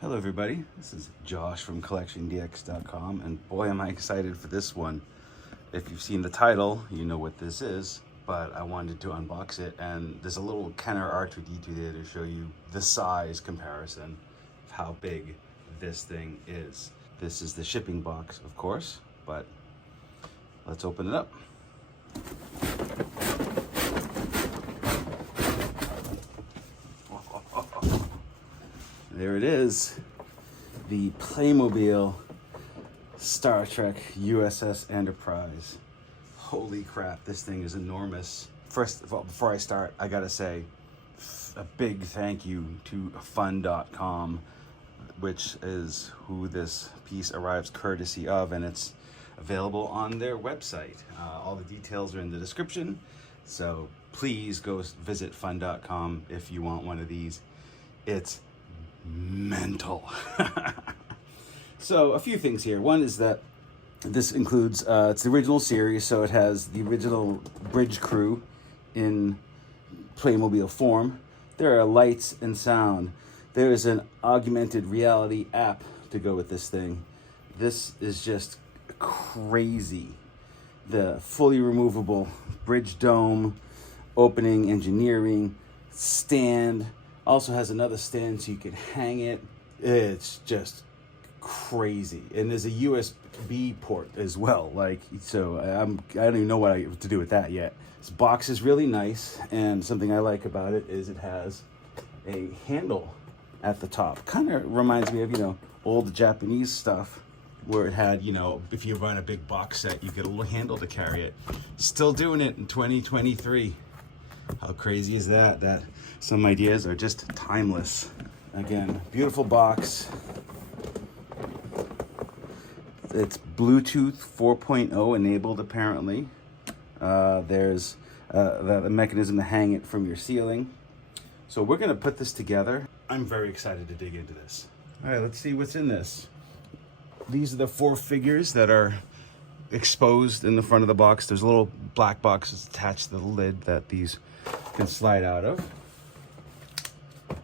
Hello everybody, this is Josh from CollectionDX.com, and boy am I excited for this one. If you've seen the title, you know what this is, but I wanted to unbox it, and there's a little Kenner R2D2 there to show you the size comparison of how big this thing is. This is the shipping box, of course, but let's open it up. There it is, the Playmobil Star Trek U.S.S. Enterprise. Holy crap, this thing is enormous. First of all, before I start, I gotta say a big thank you to fun.com, which is who this piece arrives courtesy of, and it's available on their website. All the details are in the description, so please go visit fun.com if you want one of these. It's mental. So a few things here. One is that this includes it's the original series, so it has the original bridge crew in Playmobil form. There are lights and sound. There is an augmented reality app to go with this thing. This is just crazy. The fully removable bridge dome, opening engineering, stand, also has another stand so you can hang it. It's just crazy. And there's a USB port as well. So I don't even know what I have to do with that yet. This box is really nice, and something I like about it is it has a handle at the top. Kind of reminds me of, old Japanese stuff where it had, if you run a big box set, you get a little handle to carry it. Still doing it in 2023. How crazy is that? That some ideas are just timeless. Again, beautiful box. It's Bluetooth 4.0 enabled, apparently. There's the mechanism to hang it from your ceiling. So we're gonna put this together. I'm very excited to dig into this. All right, let's see what's in this. These are the 4 figures that are exposed in the front of the box. There's a little black box that's attached to the lid that these can slide out of.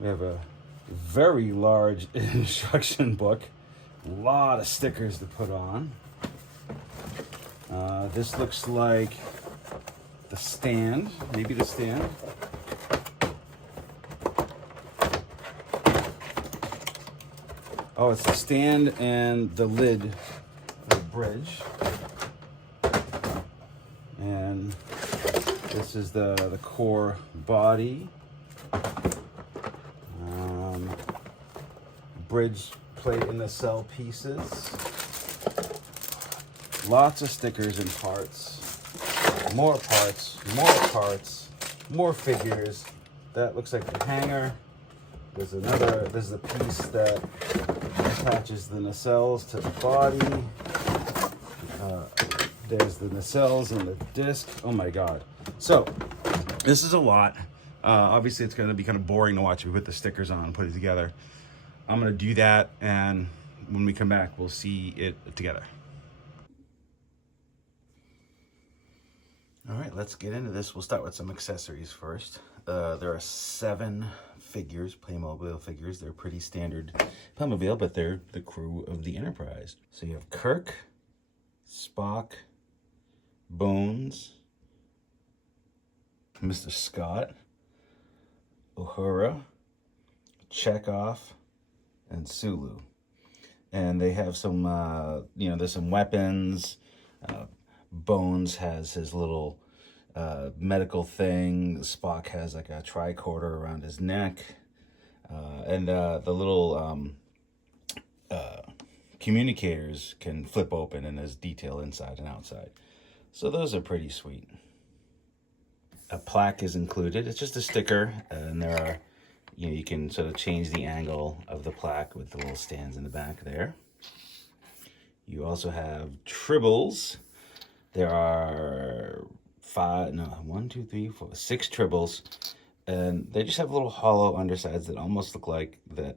We have a very large instruction book. A lot of stickers to put on. This looks like the stand, maybe the stand. Oh, it's the stand and the lid of the bridge. And this is the core body. Bridge plate in the cell pieces. Lots of stickers and parts. More parts, more figures. That looks like the hanger. There's a piece that attaches the nacelles to the body. There's the nacelles and the disc. Oh my God. So this is a lot. Obviously it's going to be kind of boring to watch me put the stickers on and put it together. I'm going to do that, and when we come back, we'll see it together. All right, let's get into this. We'll start with some accessories first. There are 7 figures, Playmobil figures. They're pretty standard Playmobil, but they're the crew of the Enterprise. So you have Kirk, Spock, Bones, Mr. Scott, Uhura, Chekhov, and Sulu. And they have some, there's some weapons. Bones has his little medical thing. Spock has like a tricorder around his neck. And the little communicators can flip open, and there's detail inside and outside. So those are pretty sweet. A plaque is included. It's just a sticker, and there are, you can sort of change the angle of the plaque with the little stands in the back there. You also have tribbles. There are 6 tribbles, and they just have little hollow undersides that almost look like the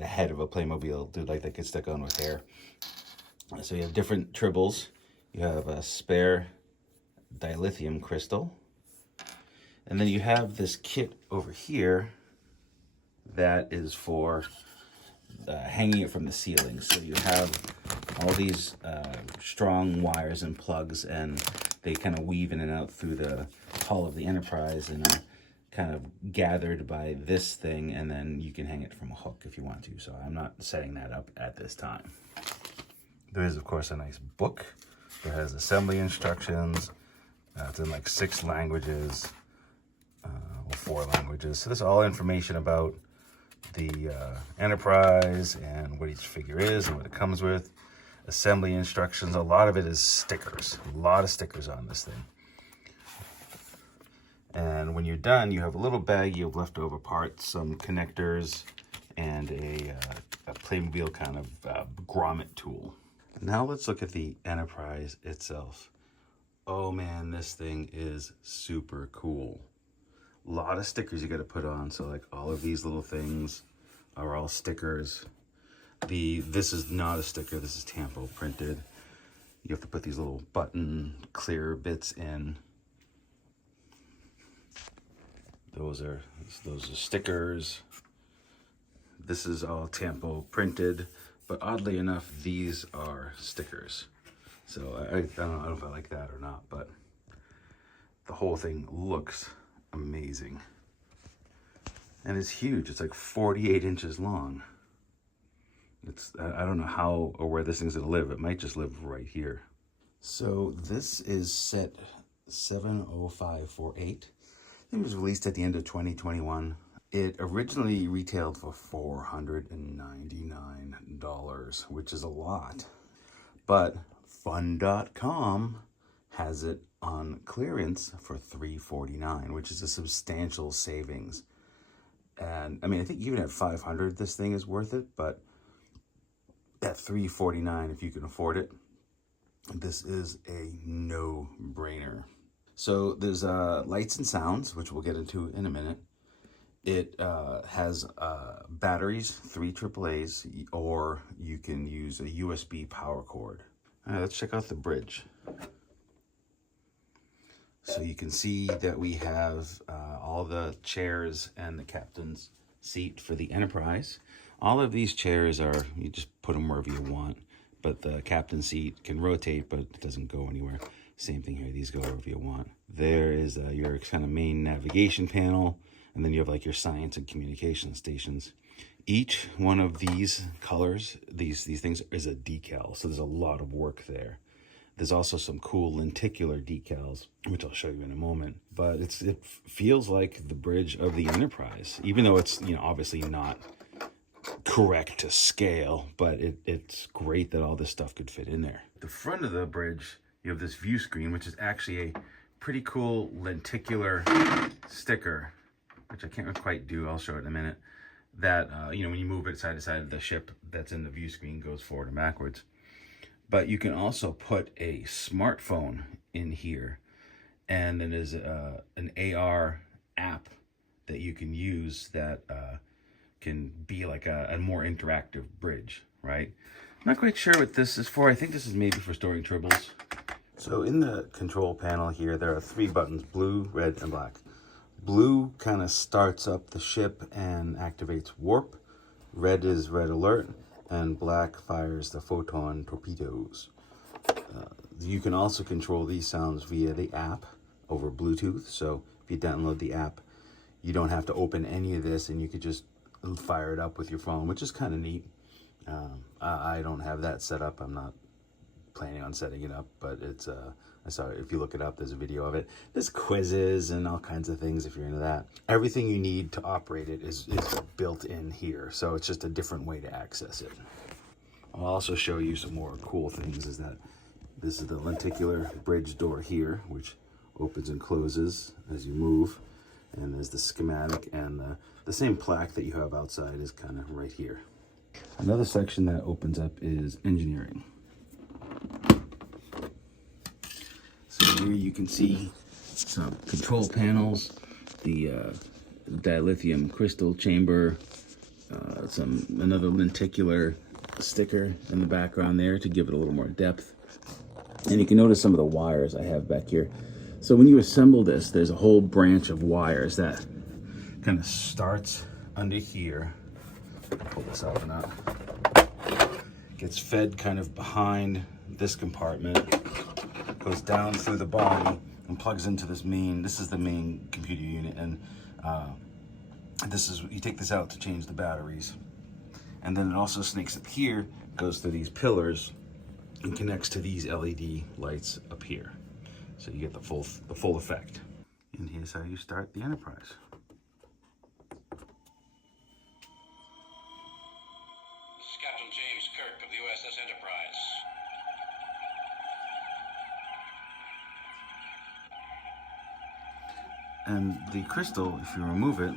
head of a Playmobil, like they could stick on with hair. So you have different tribbles. You have a spare dilithium crystal, and then you have this kit over here that is for hanging it from the ceiling. So you have all these strong wires and plugs, and they kind of weave in and out through the hull of the Enterprise and are kind of gathered by this thing, and then you can hang it from a hook if you want to. So I'm not setting that up at this time. There is, of course, a nice book that has assembly instructions. It's in like 6 languages, or 4 languages. So this is all information about the Enterprise and what each figure is and what it comes with. Assembly instructions. A lot of it is stickers. A lot of stickers on this thing. And when you're done, you have a little baggie of leftover parts, some connectors, and a Playmobil kind of grommet tool. Now let's look at the Enterprise itself. Oh man, this thing is super cool. A lot of stickers you got to put on. So like all of these little things are all stickers. This is not a sticker. This is tampo printed. You have to put these little button clear bits in. Those are stickers. This is all tampo printed, but oddly enough, these are stickers. So I don't know if I like that or not, but the whole thing looks amazing. And it's huge. It's like 48 inches long. I don't know how or where this thing's gonna live. It might just live right here. So this is set 70548. It was released at the end of 2021. It originally retailed for $499, which is a lot. But Fun.com has it on clearance for $349, which is a substantial savings. And I mean, I think even at $500, this thing is worth it. But at $349, if you can afford it, this is a no-brainer. So there's lights and sounds, which we'll get into in a minute. It has batteries, 3 AAAs, or you can use a USB power cord. All right, let's check out the bridge. So you can see that we have all the chairs and the captain's seat for the Enterprise. All of these chairs are, you just put them wherever you want, but the captain's seat can rotate, but it doesn't go anywhere. Same thing here, these go wherever you want. There is your kind of main navigation panel, and then you have like your science and communication stations. Each one of these colors, these things, is a decal, so there's a lot of work there. There's also some cool lenticular decals, which I'll show you in a moment. But it feels like the bridge of the Enterprise, even though it's, you know, obviously not correct to scale, but it's great that all this stuff could fit in there. At the front of the bridge, you have this view screen, which is actually a pretty cool lenticular sticker, which I can't quite do. I'll show it in a minute. That, you know, when you move it side to side, the ship that's in the view screen goes forward and backwards. But you can also put a smartphone in here, and then there's an AR app that you can use that can be like a more interactive bridge, right? I'm not quite sure what this is for. I think this is maybe for storing tribbles. So in the control panel here, there are 3 buttons, blue, red, and black. Blue kind of starts up the ship and activates warp. Red is red alert, and black fires the photon torpedoes. You can also control these sounds via the app over Bluetooth. So if you download the app, you don't have to open any of this, and you could just fire it up with your phone, which is kind of neat. I don't have that set up. I'm not planning on setting it up, but it's I saw it. If you look it up, there's a video of it. There's quizzes and all kinds of things if you're into that. Everything you need to operate it is built in here, so it's just a different way to access it. I'll also show you some more cool things. Is that this is the lenticular bridge door here, which opens and closes as you move, and there's the schematic, and the same plaque that you have outside is kind of right here. Another section that opens up is engineering. So here you can see some control panels, the dilithium crystal chamber, another lenticular sticker in the background there to give it a little more depth. And you can notice some of the wires I have back here. So when you assemble this, there's a whole branch of wires that kind of starts under here. I'll pull this out or not. gets fed kind of behind this compartment, goes down through the body and plugs into this is the main computer unit, and you take this out to change the batteries. And then it also snakes up here, goes through these pillars and connects to these LED lights up here. So you get the full effect. And here's how you start the Enterprise. Captain James Kirk of the U.S.S. Enterprise. And the crystal, if you remove it,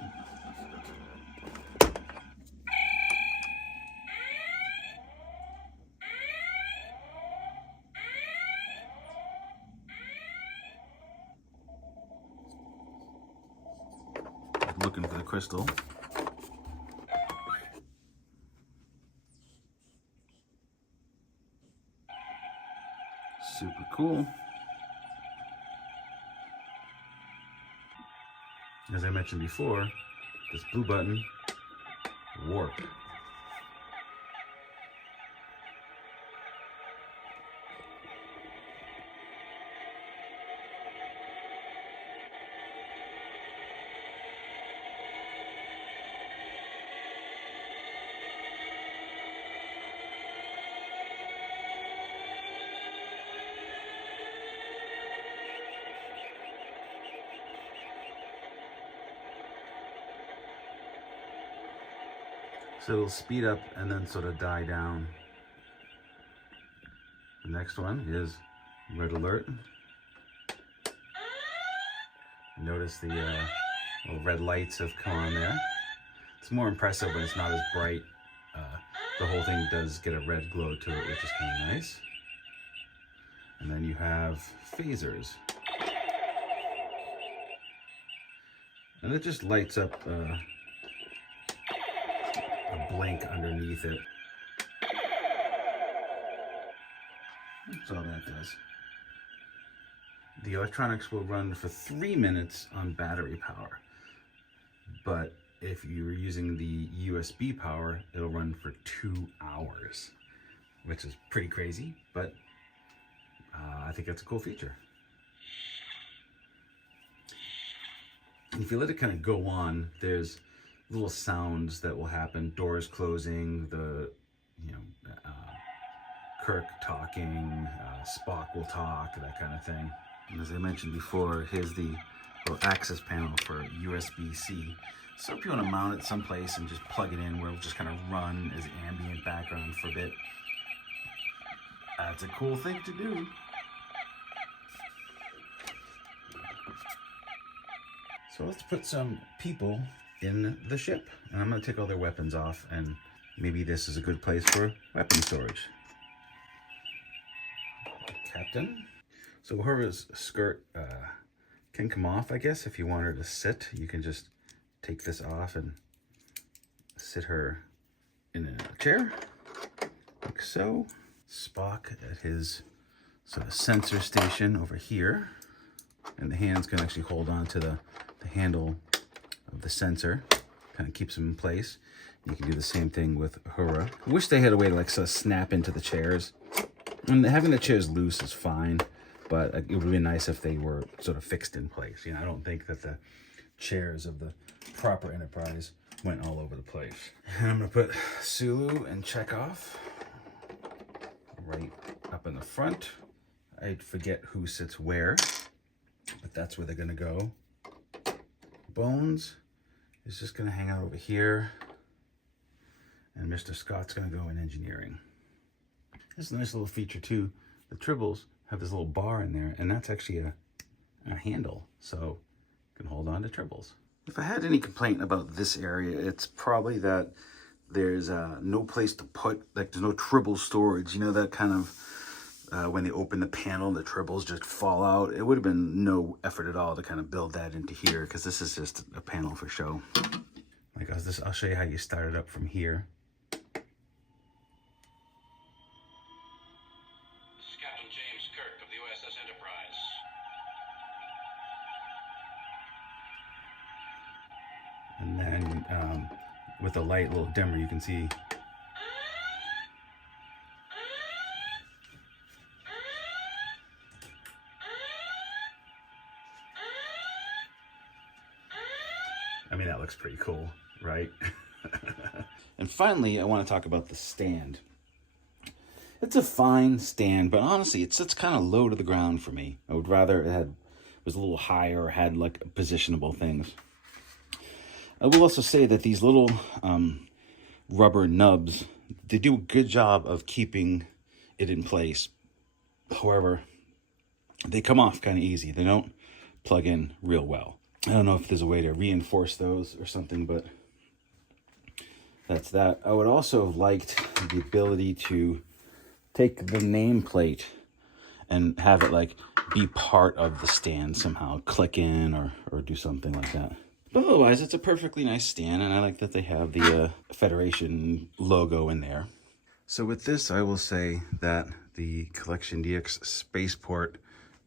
looking for the crystal. Super cool. As I mentioned before, this blue button, warp. So it'll speed up and then sort of die down. The next one is red alert. Notice the little red lights have come on there. It's more impressive when it's not as bright. The whole thing does get a red glow to it, which is kind of nice. And then you have phasers. And it just lights up a blink underneath it. That's all that does. The electronics will run for 3 minutes on battery power, but if you're using the USB power, it'll run for 2 hours, which is pretty crazy, but I think that's a cool feature. And if you let it kind of go on, there's little sounds that will happen, doors closing, Kirk talking, Spock will talk, that kind of thing. And as I mentioned before, here's the little access panel for USB-C. So if you want to mount it someplace and just plug it in where it'll just kind of run as ambient background for a bit, that's a cool thing to do. So let's put some people in the ship, and I'm going to take all their weapons off, and maybe this is a good place for weapon storage. Captain. So Uhura's skirt can come off, I guess. If you want her to sit, you can just take this off and sit her in a chair, like so. Spock at his sort of sensor station over here, and the hands can actually hold on to the handle of the sensor, kind of keeps them in place. You can do the same thing with Uhura. I wish they had a way to like sort of snap into the chairs. And having the chairs loose is fine, but it would be nice if they were sort of fixed in place. You know, I don't think that the chairs of the proper Enterprise went all over the place. And I'm gonna put Sulu and Chekhov right up in the front. I forget who sits where, but that's where they're gonna go. Bones is just gonna hang out over here, and Mr. Scott's gonna go in engineering. This is a nice little feature too. The tribbles have this little bar in there, and that's actually a handle, so you can hold on to tribbles. If I had any complaint about this area, it's probably that there's no place to put, like there's no tribble storage. You know, that kind of, when they open the panel, the tribbles just fall out. It would have been no effort at all to kind of build that into here, because this is just a panel for show. Like I'll show you how you start it up from here. Captain James Kirk of the U.S.S. Enterprise. And then with the light a little dimmer, you can see I mean, that looks pretty cool, right? And finally, I want to talk about the stand. It's a fine stand, but honestly, it sits kind of low to the ground for me. I would rather it was a little higher or had like positionable things. I will also say that these little rubber nubs, they do a good job of keeping it in place. However, they come off kind of easy. They don't plug in real well. I don't know if there's a way to reinforce those or something, but that's that. I would also have liked the ability to take the nameplate and have it like be part of the stand somehow, click in or do something like that. But otherwise, it's a perfectly nice stand, and I like that they have the Federation logo in there. So with this, I will say that the CollectionDX spaceport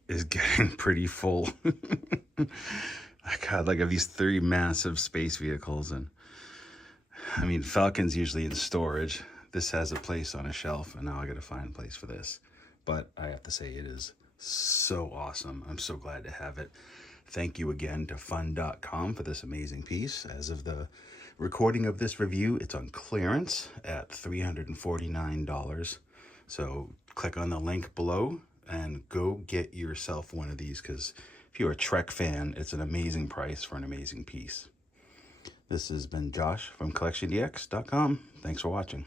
is getting pretty full. God, like I have these 3 massive space vehicles, and I mean, Falcon's usually in storage. This has a place on a shelf, and now I gotta find a place for this. But I have to say, it is so awesome. I'm so glad to have it. Thank you again to fun.com for this amazing piece. As of the recording of this review, it's on clearance at $349. So click on the link below and go get yourself one of these, because if you're a Trek fan, it's an amazing price for an amazing piece. This has been Josh from CollectionDX.com. Thanks for watching.